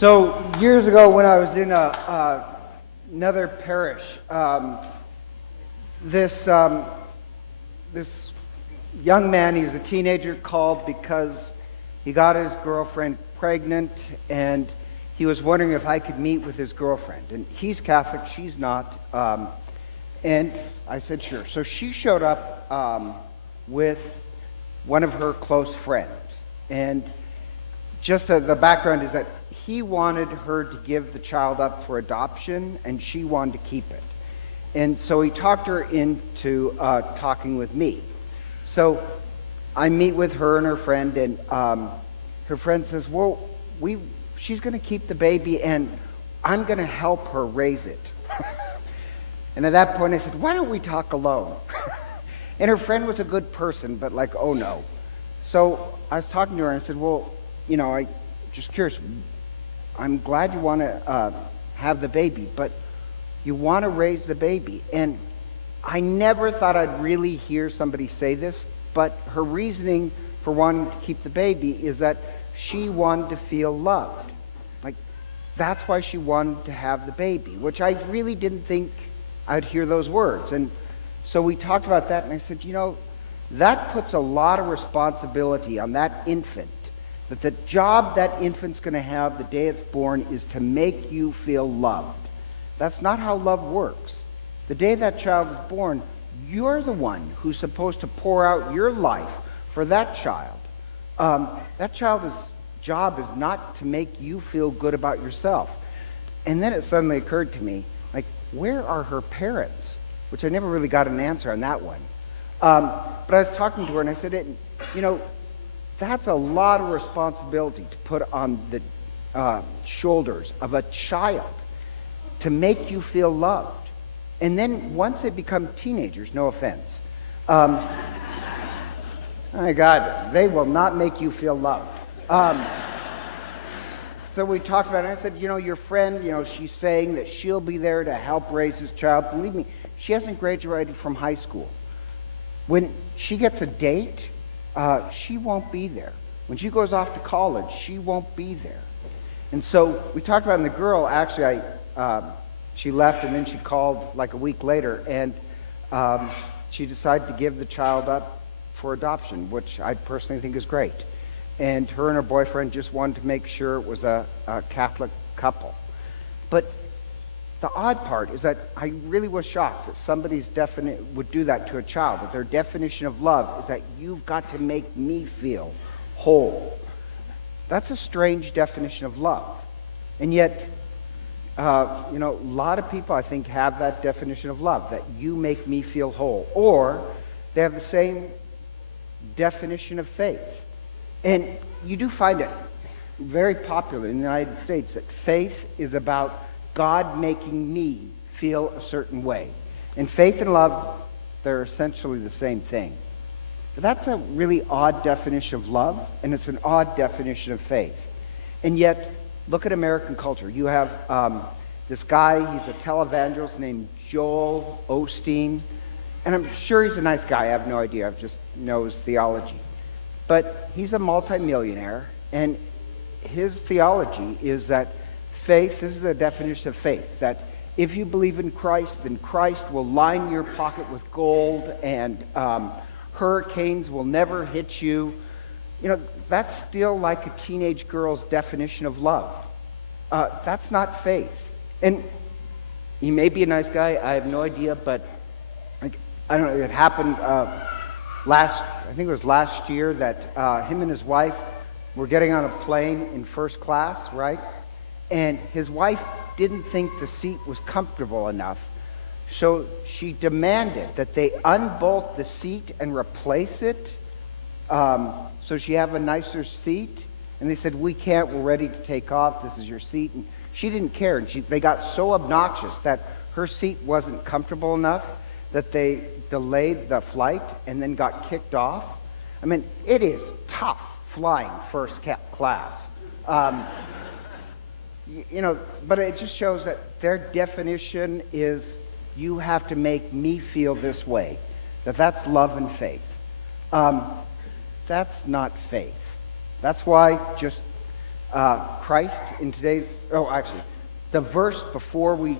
So years ago, when I was in another parish, this this young man, he was a teenager, called because he got his girlfriend pregnant, and he was wondering if I could meet with his girlfriend. And he's Catholic, she's not. And I said, sure. So she showed up with one of her close friends. And just the background is that he wanted her to give the child up for adoption, and she wanted to keep it. And so he talked her into talking with me. So I meet with her and her friend, and her friend says, well, she's going to keep the baby, and I'm going to help her raise it. And at that point I said, why don't we talk alone? And her friend was a good person, but like, oh no. So I was talking to her, and I said, well, I just curious, I'm glad you want to have the baby, but you want to raise the baby. And I never thought I'd really hear somebody say this, but her reasoning for wanting to keep the baby is that she wanted to feel loved. Like, that's why she wanted to have the baby, which I really didn't think I'd hear those words. And so we talked about that, and I said, that puts a lot of responsibility on that infant, that the job that infant's going to have the day it's born is to make you feel loved. That's not how love works. The day that child is born, you're the one who's supposed to pour out your life for that child. That child's job is not to make you feel good about yourself. And then it suddenly occurred to me, like, where are her parents? Which I never really got an answer on that one. But I was talking to her, and I said, that's a lot of responsibility to put on the shoulders of a child to make you feel loved. And then once they become teenagers, no offense, my God, they will not make you feel loved. So we talked about it, and I said, your friend, she's saying that she'll be there to help raise this child. Believe me, she hasn't graduated from high school. When she gets a date, she won't be there. When she goes off to college, she won't be there. And so we talked about it, and the girl, actually, she left, and then she called like a week later, and she decided to give the child up for adoption, which I personally think is great. And her and her boyfriend just wanted to make sure it was a Catholic couple. But the odd part is that I really was shocked that somebody's would do that to a child, that their definition of love is that you've got to make me feel whole. That's a strange definition of love. And yet, a lot of people, I think, have that definition of love, that you make me feel whole. Or they have the same definition of faith. And you do find it very popular in the United States that faith is about God making me feel a certain way. And faith and love, they're essentially the same thing. But that's a really odd definition of love, and it's an odd definition of faith. And yet, look at American culture. You have this guy, he's a televangelist named Joel Osteen, and I'm sure he's a nice guy. I have no idea. I just know his theology. But he's a multimillionaire, and his theology is that faith, this is the definition of faith, that if you believe in Christ, then Christ will line your pocket with gold, and hurricanes will never hit you. That's still like a teenage girl's definition of love. That's not faith. And he may be a nice guy, I have no idea, but I don't know, it happened I think it was last year, that him and his wife were getting on a plane in first class, right? And his wife didn't think the seat was comfortable enough, so she demanded that they unbolt the seat and replace it so she have a nicer seat. And they said, we can't, we're ready to take off, this is your seat. And she didn't care, and they got so obnoxious that her seat wasn't comfortable enough that they delayed the flight and then got kicked off. I mean, it is tough flying first class. But it just shows that their definition is you have to make me feel this way. That's love and faith. That's not faith. That's why just Christ in the verse before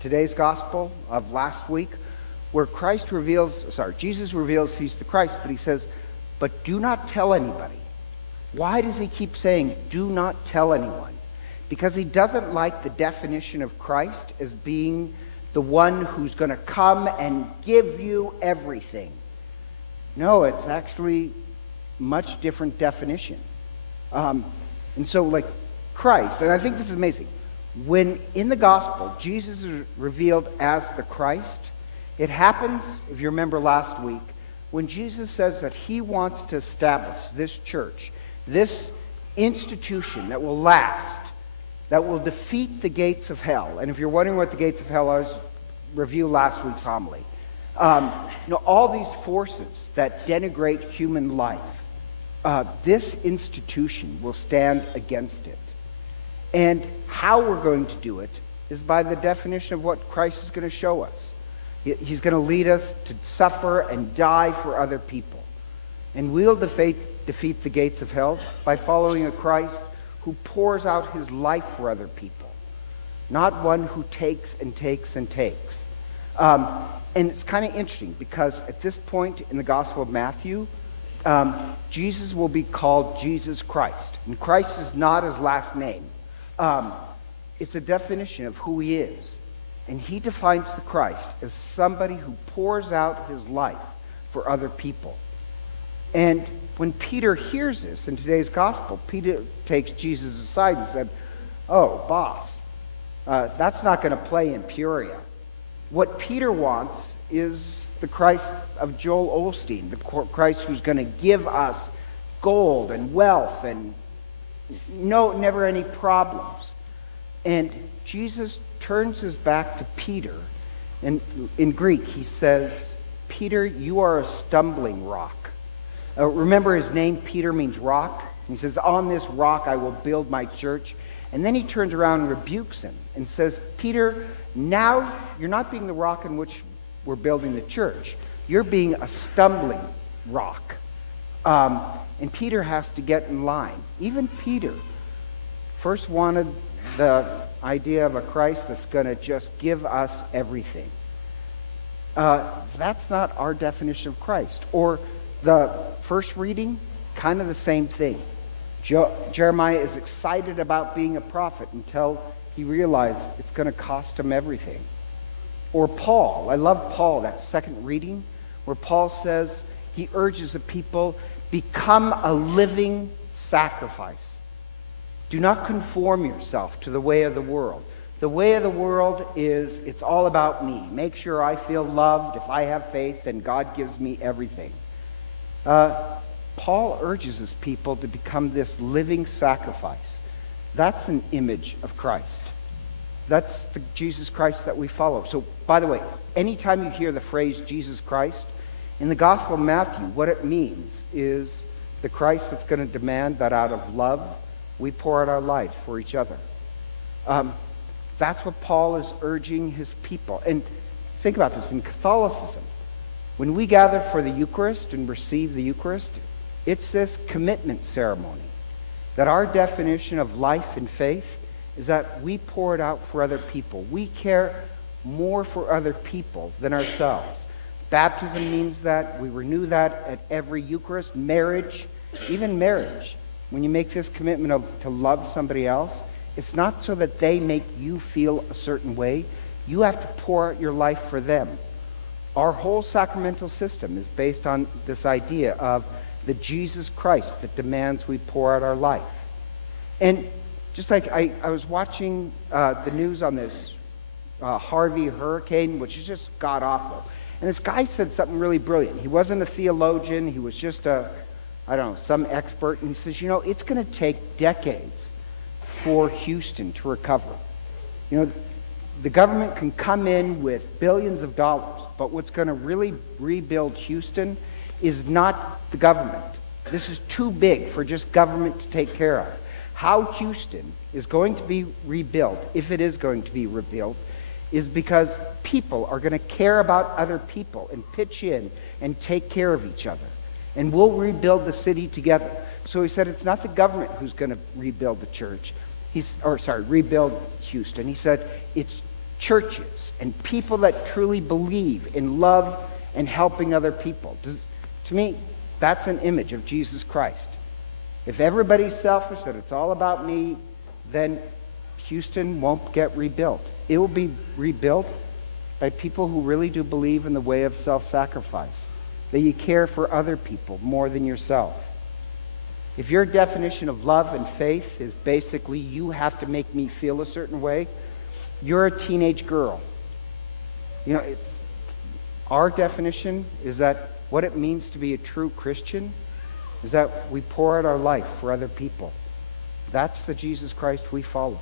today's gospel of last week, where Jesus reveals he's the Christ, but he says, but do not tell anybody. Why does he keep saying, do not tell anyone? Because he doesn't like the definition of Christ as being the one who's going to come and give you everything. No, it's actually much different definition. And so, like Christ, and I think this is amazing, when in the gospel Jesus is revealed as the Christ, it happens, if you remember last week, when Jesus says that he wants to establish this church, this institution that will last, that will defeat the gates of hell. And if you're wondering what the gates of hell are, review last week's homily. All these forces that denigrate human life, this institution will stand against it. And how we're going to do it is by the definition of what Christ is going to show us. He's going to lead us to suffer and die for other people. And we'll defeat the gates of hell by following a Christ who pours out his life for other people, not one who takes and takes and takes. And it's kind of interesting because at this point in the Gospel of Matthew, Jesus will be called Jesus Christ. And Christ is not his last name. It's a definition of who he is. And he defines the Christ as somebody who pours out his life for other people. And when Peter hears this in today's gospel, Peter takes Jesus aside and said, oh, boss, that's not going to play in Peoria. What Peter wants is the Christ of Joel Osteen, the Christ who's going to give us gold and wealth and never any problems. And Jesus turns his back to Peter, and in Greek he says, Peter, you are a stumbling rock. Remember, his name Peter means rock. He says, on this rock I will build my church. And then he turns around and rebukes him and says, Peter, now you're not being the rock in which we're building the church. You're being a stumbling rock. And Peter has to get in line. Even Peter first wanted the idea of a Christ that's going to just give us everything. That's not our definition of Christ. Or the first reading, kind of the same thing. Jeremiah is excited about being a prophet until he realized it's going to cost him everything. Or Paul. I love Paul, that second reading, where Paul says, he urges the people, become a living sacrifice. Do not conform yourself to the way of the world. The way of the world is, it's all about me. Make sure I feel loved. If I have faith, then God gives me everything. Paul urges his people to become this living sacrifice. That's an image of Christ. That's the Jesus Christ that we follow. So, by the way, anytime you hear the phrase Jesus Christ, in the Gospel of Matthew, what it means is the Christ that's going to demand that out of love, we pour out our lives for each other. That's what Paul is urging his people. And think about this. In Catholicism, when we gather for the Eucharist and receive the Eucharist, it's this commitment ceremony. That our definition of life and faith is that we pour it out for other people. We care more for other people than ourselves. Baptism means that. We renew that at every Eucharist. Marriage, even marriage. When you make this commitment to love somebody else, it's not so that they make you feel a certain way. You have to pour out your life for them. Our whole sacramental system is based on this idea of the Jesus Christ that demands we pour out our life. And just like I was watching the news on this Harvey hurricane, which is just god-awful. And this guy said something really brilliant. He wasn't a theologian. He was just some expert. And he says, it's going to take decades for Houston to recover. The government can come in with billions of dollars, but what's going to really rebuild Houston is not the government. This is too big for just government to take care of. How Houston is going to be rebuilt, if it is going to be rebuilt, is because people are going to care about other people and pitch in and take care of each other. And we'll rebuild the city together. So he said, it's not the government who's going to rebuild the church. Rebuild Houston. He said, it's churches and people that truly believe in love and helping other people. To me, that's an image of Jesus Christ. If everybody's selfish, that it's all about me, then Houston won't get rebuilt. It will be rebuilt by people who really do believe in the way of self-sacrifice, that you care for other people more than yourself. If your definition of love and faith is basically you have to make me feel a certain way, you're a teenage girl. Our definition is that what it means to be a true Christian is that we pour out our life for other people. That's the Jesus Christ we follow.